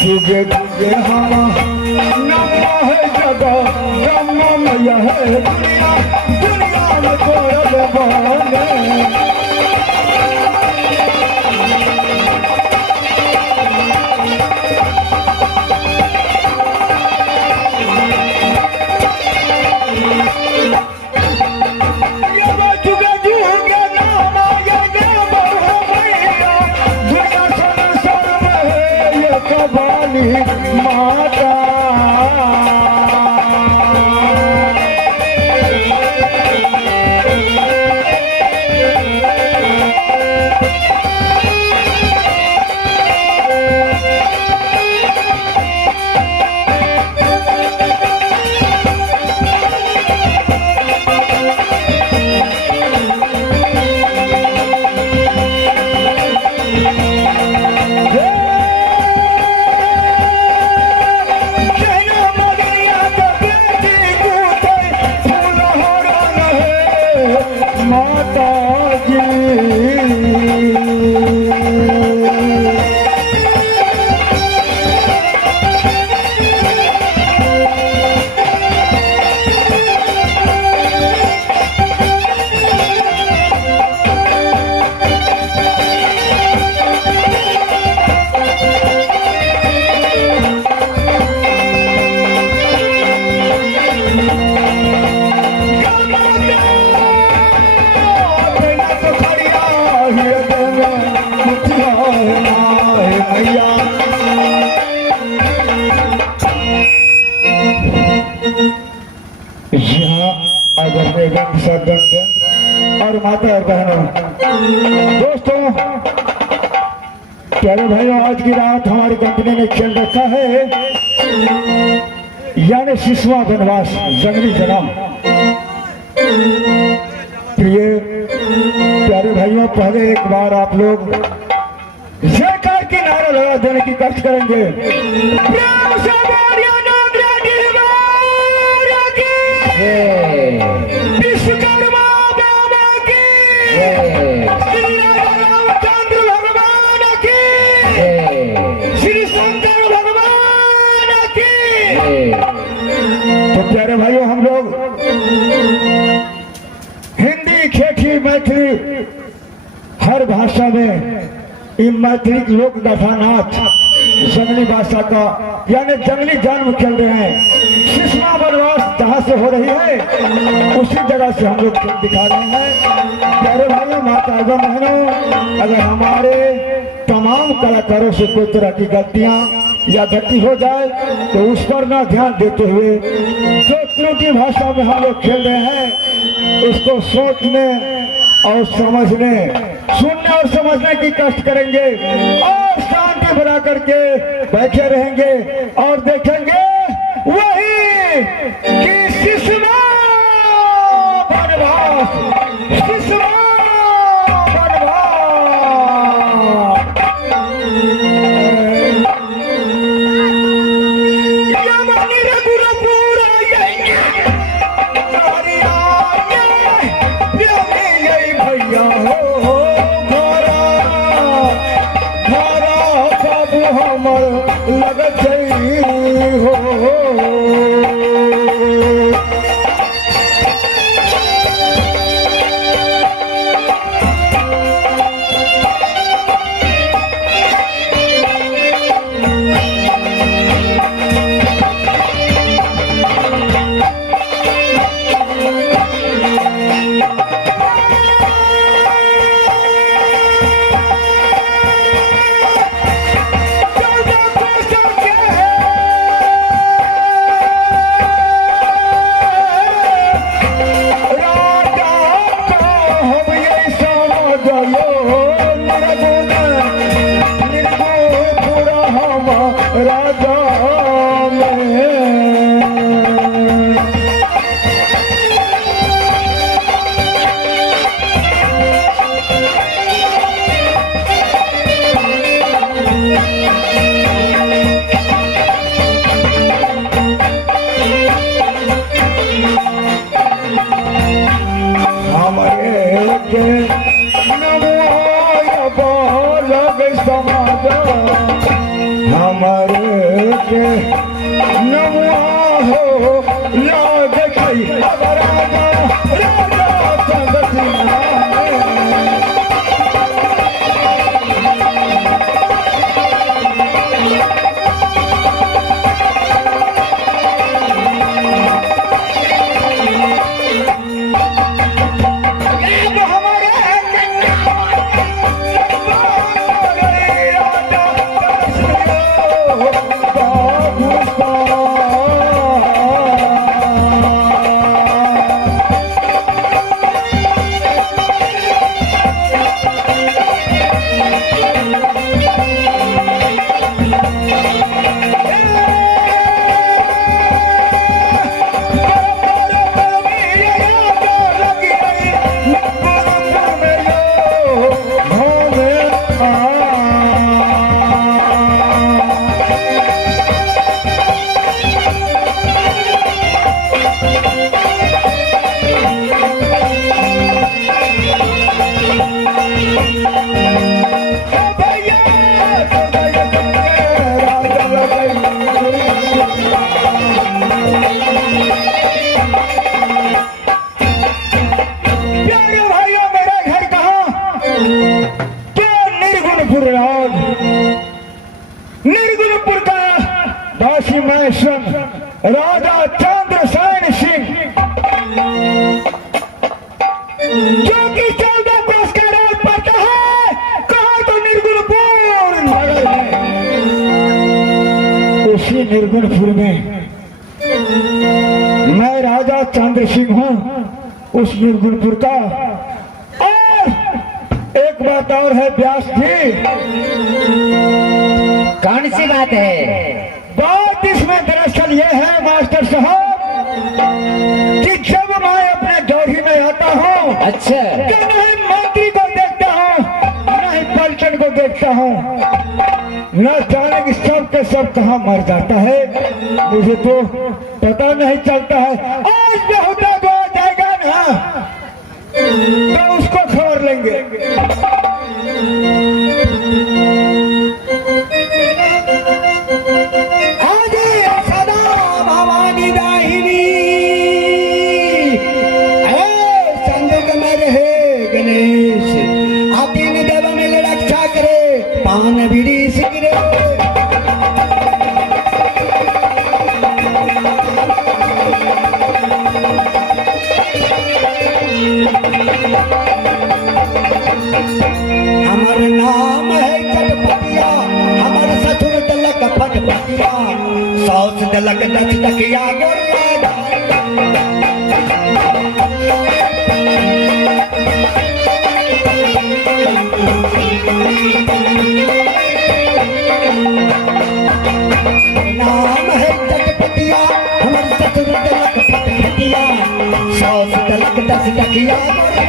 जुगे जुगे हम नमो है जगह नमो मैया है दुनिया दुनिया में कोयल बने माता जी। और माता और बहनों, दोस्तों, प्यारे भाइयों, आज की रात हमारी कंपनी ने खेल रखा है यानी 6वां वनवास, जंगली जन्म। प्रिय प्यारे भाइयों, पहले एक बार आप लोग जयकार की नारा लगा देने की कष्ट करेंगे। प्रेम से बोलिए नागरा गिरवार की, विश्वकर्मा बाबा की, श्री रामचंद्र भगवान की, श्री शंकर भगवान की। तो प्यारे भाइयों, हम लोग हिंदी, ठेठी, मैथिली हर भाषा में मैथिली लोक गाथा नाच जंगली भाषा का यानी जंगली जन्म खेल रहे हैं। 6वां वनवास जहाँ से हो रही है उसी जगह से हम लोग खेल दिखा रहे हैं। प्यारे भाइयों, माता एवं बहनों, अगर हमारे तमाम कलाकारों से कोई तरह की गलतियाँ या गलती हो जाए तो उस पर ना ध्यान देते हुए जो त्रुटि भाषा में हम लोग खेल रहे हैं उसको सोचने और समझने, सुनने और समझने की कष्ट करेंगे और शांति बना करके बैठे रहेंगे और देखेंगे वही कि 6वां वनवास, 6वां वनवास यमनी रघुरपुर भैया हो घरा सब हमर लग हो। निर्गुणपुर का दासी मैं स्वयं राजा चंद्रसेन सिंह, जो कि 14 कोस का राज पड़ता है, कहा तो निर्गुणपुर नगर में। उसी निर्गुणपुर में मैं राजा चंद्र सिंह हूँ, उस निर्गुणपुर का। और एक बात और है व्यास जी। कौन सी बात है? बात इसमें दरअसल ये है मास्टर साहब कि जब मैं अपने ड्योढ़ी में आता हूँ, अच्छा, तो न ही मंत्री को देखता हूँ, न ही पलटन को देखता हूँ, न जाने कि सब के सब कहाँ मर जाता है, मुझे तो पता नहीं चलता है। आज बेहुदा को आ जाएगा ना, तो उसको खबर लेंगे। हमारे नाम है चटपटिया, हमारे ससुर दलक फटपटिया, सास दलक दच तकिया गोरिया। नाम है चटपटिया, हमारे ससुर दलक फटपटिया, सास दलक दच तकिया गोरिया।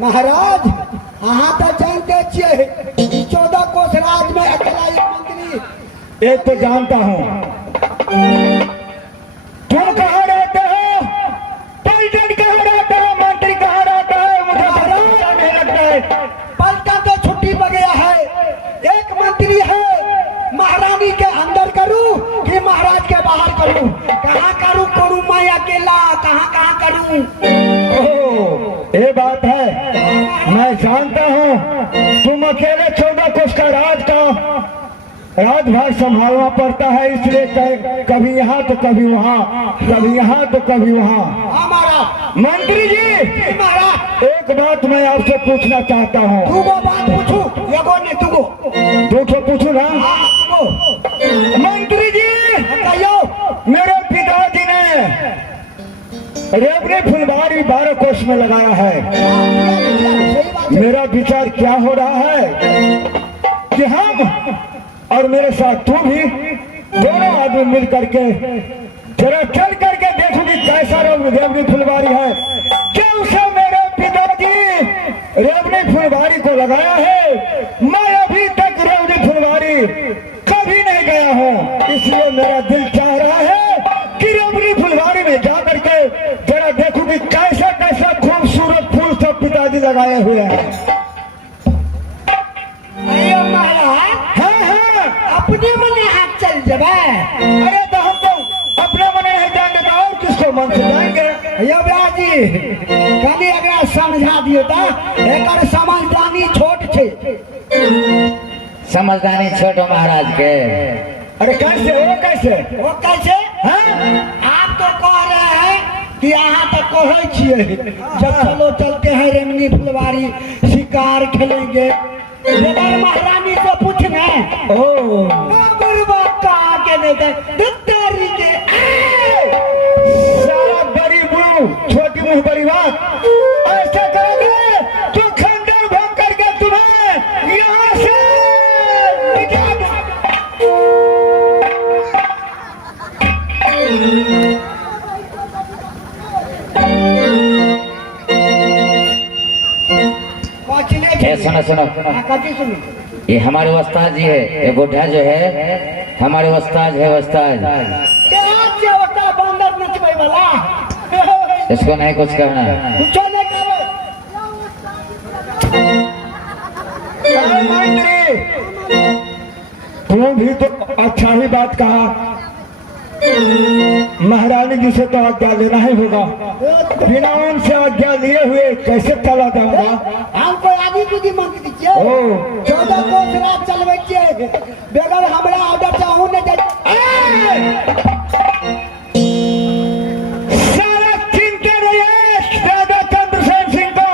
महाराज हाँ तो जानते छे 14 कोस राज में अकेला एक मंत्री। एक तो जानता हूँ, तुम कहाँ रहते हो, पलटन कहाँ रहता है, मंत्री कहाँ रहता है, मुझे पता नहीं लगता है। पलटन तो छुट्टी पर गया है, एक मंत्री है। महारानी के अंदर करूं कि महाराज के बाहर करूं? कहाँ करूं करूं मैं अकेला, कहाँ करूं? ये बात है, मैं जानता हूँ तुम अकेले 14 कोस का राजभार संभालना पड़ता है, इसलिए कभी यहाँ तो कभी वहाँ, कभी यहाँ तो कभी वहाँ। हमारा मंत्री जी, महाराज एक बात मैं आपसे पूछना चाहता हूँ। तुगो बात पूछू, एगो ने तुगो दूसरो पूछू ना। मंत्री जी कहियो, मेरे पिताजी ने रेवड़ी फुलवारी 12 कोस में लगाया है। मेरा विचार क्या हो रहा है कि हम और मेरे साथ तू भी दोनों आदमी मिल करके जरा चल करके देखो कि कैसा रेवड़ी फुलवारी है। क्या उसे मेरे पिताजी रेवड़ी फुलवारी को लगाया है? मैं अभी तक रेवड़ी फुलवारी कभी नहीं गया हूँ, इसलिए मेरा दिल चाह रहा है कि रेवड़ी फुलवारी में जा करके जरा देखो कि कैसा कैसा खूबसूरत फूल सब पिताजी लगाए हुए हैं। अपने मने हाथ चल जाबे। अरे तो हम तो अपने मने नहीं जाएंगे तो और किसको मन से जाएंगे? यो ब्याजी कनी अगला समझा दियो ता, एकर समझदारी छोट छे। समझदारी छोटो महाराज के। अरे कैसे वो कैसे? हाँ? आप तो कह रहे हैं कि यहाँ तक कहे छिए जब चलो चलते हैं रेवड़ी फुलवारी शिकार खेलेंगे। लेकिन महारानी से पूछना कहाँ के नहीं के सारा बड़ी मुंह छोटी मुंह बड़ी बात ऐसा करोगे ए सुनो सुनो, काजी सुनो। ये हमारे उस्ताद जी है, ये बुढ़ा जो है हमारे उस्ताद है, उस्ताद। के आज से होता बंदर नचबै वाला। इसको नहीं कुछ करना। कुछ नहीं करो। अरे मंत्री, तू भी तो अच्छा ही बात कहा। महारानी जी से तो आज्ञा लेना ही होगा, बिना उनसे आज्ञा लिए हुए कैसे चला जाऊंगा। हम कोई आदि बुद्धि मांग दीजिए। ओ 14 कोस रात चलबै छियै, बेगर हमरा ऑर्डर चाहू नहीं जाय। सारा चिंता रहिए दादा चंद्रसेन सिंह का।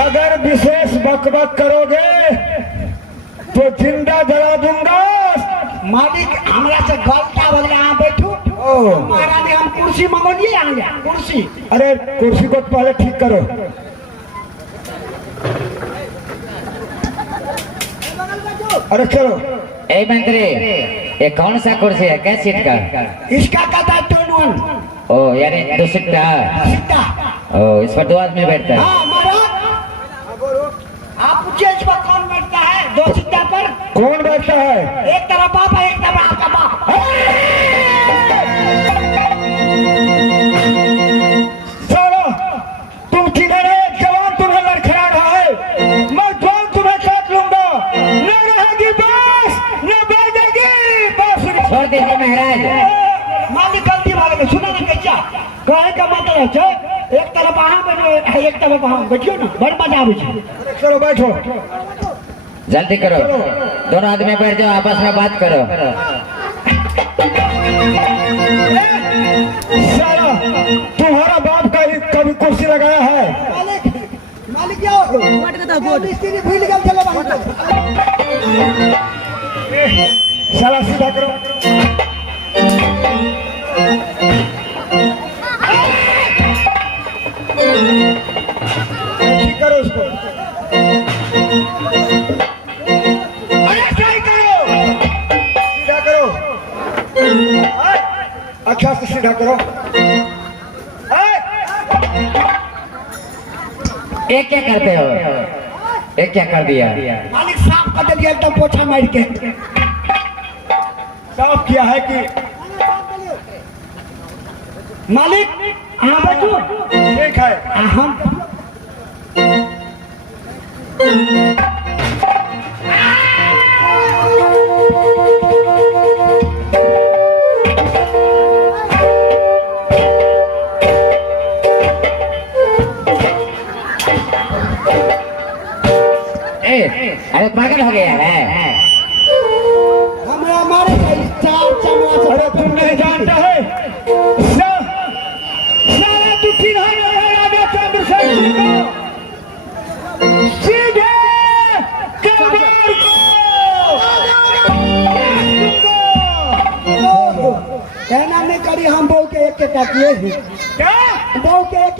अगर विशेष बकबक करोगे तो जिंदा जला दूंगा। मालिक हमरा से गलता हो गया, यहाँ बैठू। ओ महारानी हम कुर्सी मंगोलिए, यहाँ कुर्सी। अरे कुर्सी को पहले ठीक करो। अरे चलो। ए मंत्री, ये कौन सा कुर्सी है, क्या सीट का? इसका कहता है 21 ओ यानी 2 सीटा। सीटा। ओ इस पर 2 आदमी बैठता है। हाँ महाराज, आप पूछिए इस पर कौन बैठता है 2 सीटा पर? कौन बैठता है? एक तरफ बाप है, एक तरफ आपका बाप। चलो, तुम किधर है? जवान तुम्हें लड़खड़ा रहा है, मैं जवान तुम्हें काट लूंगा। न रहेगी बांस, न बजेगी बांसुरी। छोड़ दीजिए महाराज। मालिक गलती वाले सुना ना कैसा कहे का मतलब है, एक तरफ वहाँ बैठो, एक तरफ वहाँ बैठियो ना, बड़ मजा आवे छै। अरे चलो बैठो। जल्दी करो, दोनों आदमी बैठ जाओ, आपस में बात करो। साला तुम्हारा बाप का ही कभी कुर्सी लगाया है? मालिक मालिक क्या हो मिस्त्री भूल गए चले वहाँ। साला सीधा करो। ठीक करो उसको। अरे सही करो, सीधा करो। अच्छा से सीधा करो। ये क्या करते हो? ये क्या कर दिया? मालिक साफ कर दिया एकदम पोछा मार के। साफ किया है कि मालिक हाँ बैठो। ठीक है। हम अरे पागल हो गया है? हमें हमारे चार चमड़ा से। अरे तुम नहीं जानता है सारा तू चिन्हा है राजा चंद्रसेन सिंह को। सीधे कमर कहना नहीं करी, हम बहू के एक काटिए क्या? बहू के एक